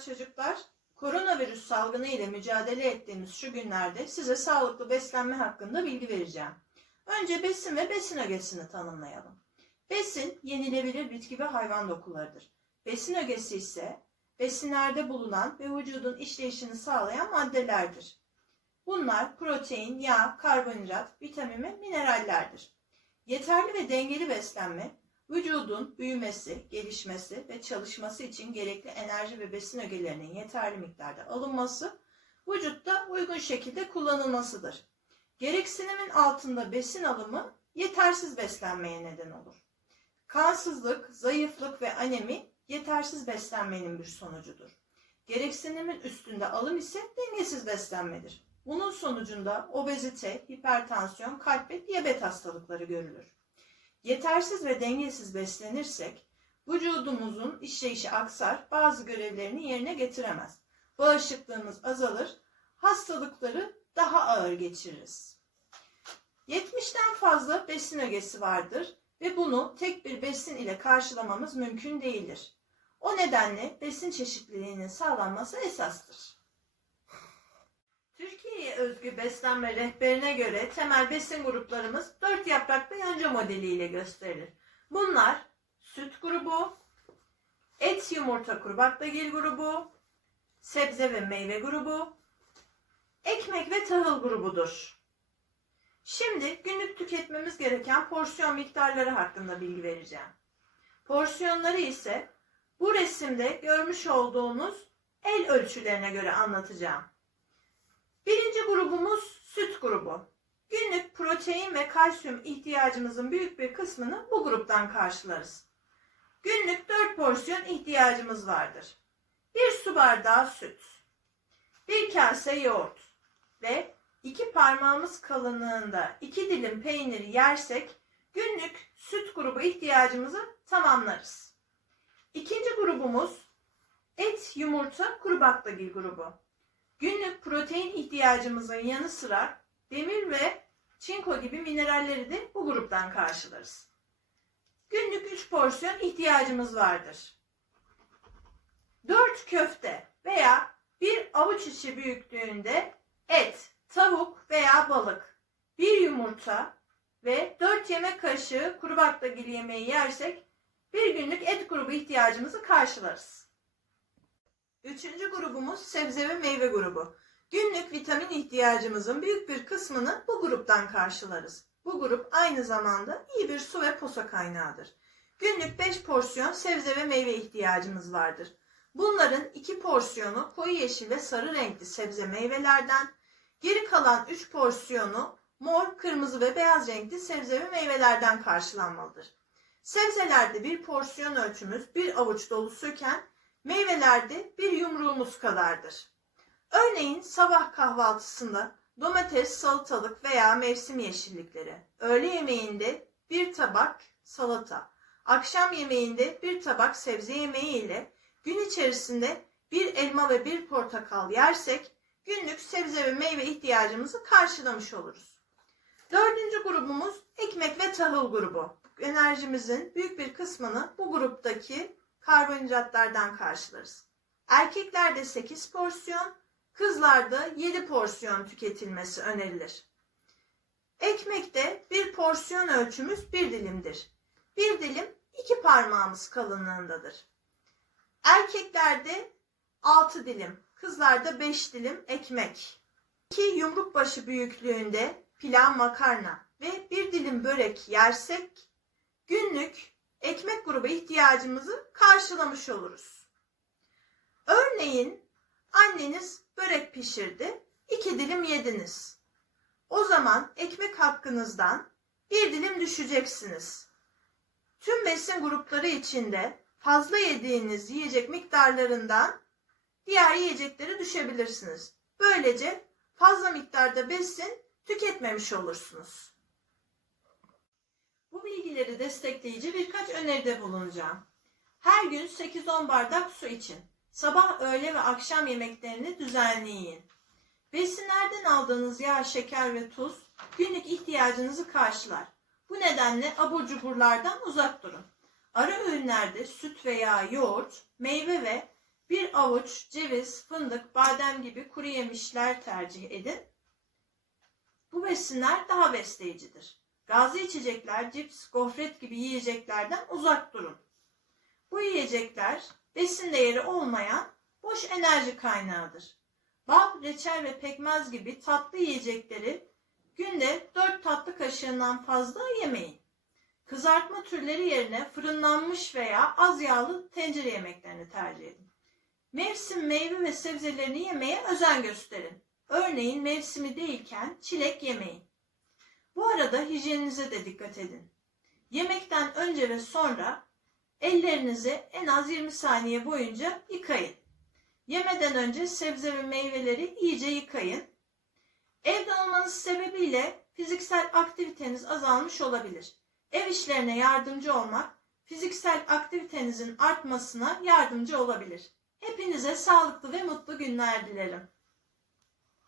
Çocuklar. Koronavirüs salgını ile mücadele ettiğimiz şu günlerde size sağlıklı beslenme hakkında bilgi vereceğim. Önce besin ve besin ögesini tanımlayalım. Besin, yenilebilir bitki ve hayvan dokularıdır. Besin ögesi ise besinlerde bulunan ve vücudun işleyişini sağlayan maddelerdir. Bunlar protein, yağ, karbonhidrat, vitamin ve minerallerdir. Yeterli ve dengeli beslenme, vücudun büyümesi, gelişmesi ve çalışması için gerekli enerji ve besin ögelerinin yeterli miktarda alınması, vücutta uygun şekilde kullanılmasıdır. Gereksinimin altında besin alımı yetersiz beslenmeye neden olur. Kansızlık, zayıflık ve anemi yetersiz beslenmenin bir sonucudur. Gereksinimin üstünde alım ise dengesiz beslenmedir. Bunun sonucunda obezite, hipertansiyon, kalp ve diyabet hastalıkları görülür. Yetersiz ve dengesiz beslenirsek vücudumuzun işleyişi aksar, bazı görevlerini yerine getiremez. Bağışıklığımız azalır, hastalıkları daha ağır geçiririz. 70'ten fazla besin ögesi vardır ve bunu tek bir besin ile karşılamamız mümkün değildir. O nedenle besin çeşitliliğinin sağlanması esastır. Türkiye'ye özgü beslenme rehberine göre temel besin gruplarımız dört yapraklı yonca modeliyle gösterilir. Bunlar süt grubu, et yumurta kuru baklagil grubu, sebze ve meyve grubu, ekmek ve tahıl grubudur. Şimdi günlük tüketmemiz gereken porsiyon miktarları hakkında bilgi vereceğim. Porsiyonları ise bu resimde görmüş olduğunuz el ölçülerine göre anlatacağım. Birinci grubumuz süt grubu. Günlük protein ve kalsiyum ihtiyacımızın büyük bir kısmını bu gruptan karşılarız. Günlük 4 porsiyon ihtiyacımız vardır. 1 su bardağı süt, 1 kase yoğurt ve 2 parmağımız kalınlığında 2 dilim peyniri yersek günlük süt grubu ihtiyacımızı tamamlarız. İkinci grubumuz et, yumurta, kuru baklagil grubu. Günlük protein ihtiyacımızın yanı sıra demir ve çinko gibi mineralleri de bu gruptan karşılarız. Günlük 3 porsiyon ihtiyacımız vardır. 4 köfte veya bir avuç içi büyüklüğünde et, tavuk veya balık, bir yumurta ve 4 yemek kaşığı kuru baklagil yemeği yersek bir günlük et grubu ihtiyacımızı karşılarız. Üçüncü grubumuz sebze ve meyve grubu. Günlük vitamin ihtiyacımızın büyük bir kısmını bu gruptan karşılarız. Bu grup aynı zamanda iyi bir su ve posa kaynağıdır. Günlük 5 porsiyon sebze ve meyve ihtiyacımız vardır. Bunların 2 porsiyonu koyu yeşil ve sarı renkli sebze meyvelerden, geri kalan 3 porsiyonu mor, kırmızı ve beyaz renkli sebze ve meyvelerden karşılanmalıdır. Sebzelerde bir porsiyon ölçümüz bir avuç dolusuyken Meyvelerde bir yumruğumuz kadardır. Örneğin sabah kahvaltısında domates, salatalık veya mevsim yeşillikleri, öğle yemeğinde bir tabak salata, akşam yemeğinde bir tabak sebze yemeği ile gün içerisinde bir elma ve bir portakal yersek günlük sebze ve meyve ihtiyacımızı karşılamış oluruz. Dördüncü grubumuz ekmek ve tahıl grubu. Enerjimizin büyük bir kısmını bu gruptaki karbonhidratlardan karşılarız. Erkeklerde 8 porsiyon, kızlarda 7 porsiyon tüketilmesi önerilir. Ekmekte bir porsiyon ölçümüz bir dilimdir. Bir dilim iki parmağımız kalınlığındadır. Erkeklerde 6 dilim, kızlarda 5 dilim ekmek. 2 yumruk başı büyüklüğünde pilav makarna ve bir dilim börek yersek günlük grubu ihtiyacımızı karşılamış oluruz. Örneğin anneniz börek pişirdi, iki dilim yediniz. O zaman ekmek hakkınızdan bir dilim düşeceksiniz. Tüm besin grupları içinde fazla yediğiniz yiyecek miktarlarından diğer yiyecekleri düşebilirsiniz. Böylece fazla miktarda besin tüketmemiş olursunuz. Bilgileri destekleyici birkaç öneride bulunacağım. Her gün 8-10 bardak su için. Sabah, öğle ve akşam yemeklerini düzenli yiyin. Besinlerden aldığınız yağ, şeker ve tuz günlük ihtiyacınızı karşılar. Bu nedenle abur cuburlardan uzak durun. Ara öğünlerde süt veya yoğurt, meyve ve Bir avuç ceviz, fındık, badem gibi kuru yemişler tercih edin. Bu besinler daha besleyicidir. Gazlı içecekler, cips, gofret gibi yiyeceklerden uzak durun. Bu yiyecekler besin değeri olmayan boş enerji kaynağıdır. Bal, reçel ve pekmez gibi tatlı yiyecekleri günde 4 tatlı kaşığından fazla yemeyin. Kızartma türleri yerine fırınlanmış veya az yağlı tencere yemeklerini tercih edin. Mevsim meyve ve sebzelerini yemeye özen gösterin. Örneğin mevsimi değilken çilek yemeyin. Bu arada hijyeninize de dikkat edin. Yemekten önce ve sonra ellerinizi en az 20 saniye boyunca yıkayın. Yemeden önce sebze ve meyveleri iyice yıkayın. Evde olmanız sebebiyle fiziksel aktiviteniz azalmış olabilir. Ev işlerine yardımcı olmak fiziksel aktivitenizin artmasına yardımcı olabilir. Hepinize sağlıklı ve mutlu günler dilerim.